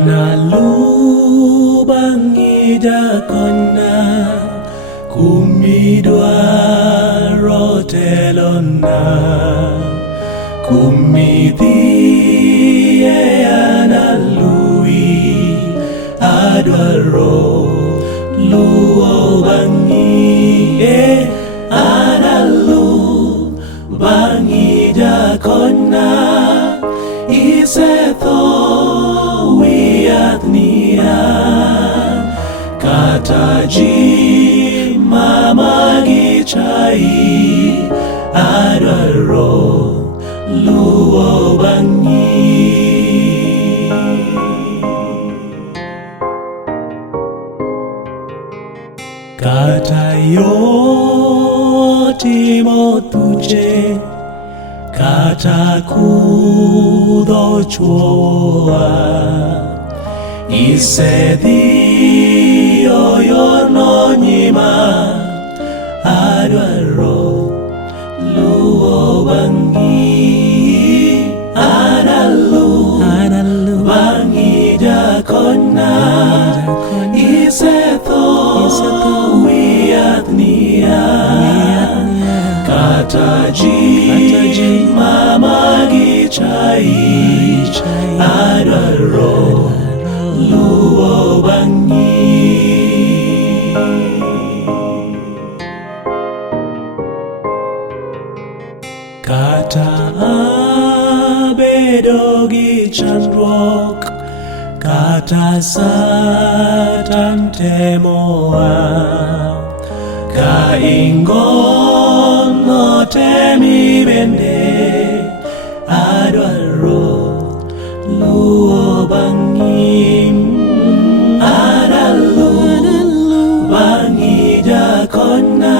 Analu bangida kona kumidwa rotelona kumidhiye analui adwaro luo bangi analu bangida kona isetho wiathnia kataji mama gichai adwaro luo bangi katayo timo tuche katakudo chua isedhi oyorno nyima adwaro luo bangi analu bangi jakona isetho wiathnia kataji mama gichai adwaro luo bangi kata abedo gi chandruok kata satan temoa ka ingono temi bende adwaro luo bangi analu bangi jakona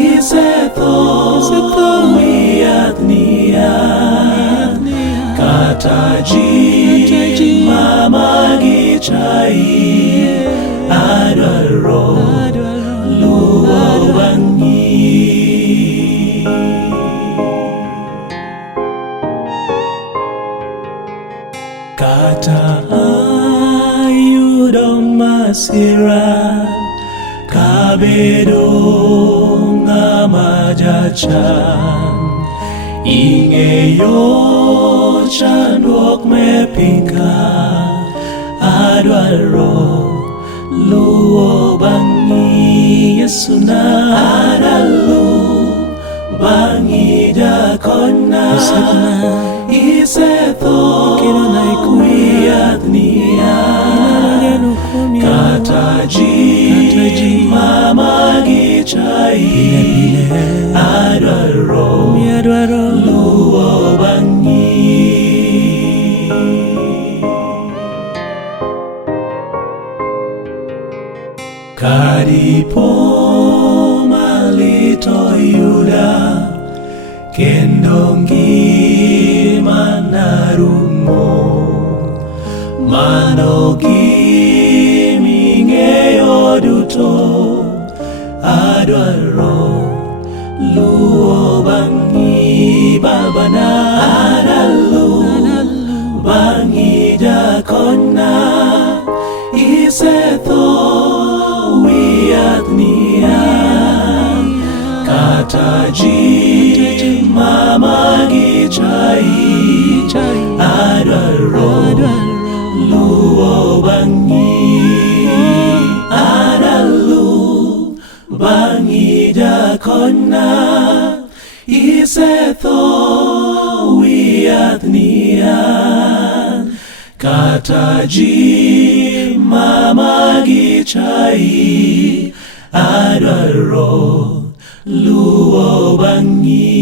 isetho wiathnia kataji mama gichai adwaro luo bangi kata ayudo masira kabedo ng'ama jachan ing'eyo chandruok mepinga adwaro luo bangi Yesuna analu bangi jakona isetho wiathnia kataji mama gichai adwaro luo bangi kadipo malito yuda kendo ngima narumo mano giming'eyo duto adwaro luo bangi babana analu bangi jakona isetho wiathnia kataji mama gichai adwaro luo bangi analu bangi jakona isetho wiathnia kataji mama gichai adwaro luo bangi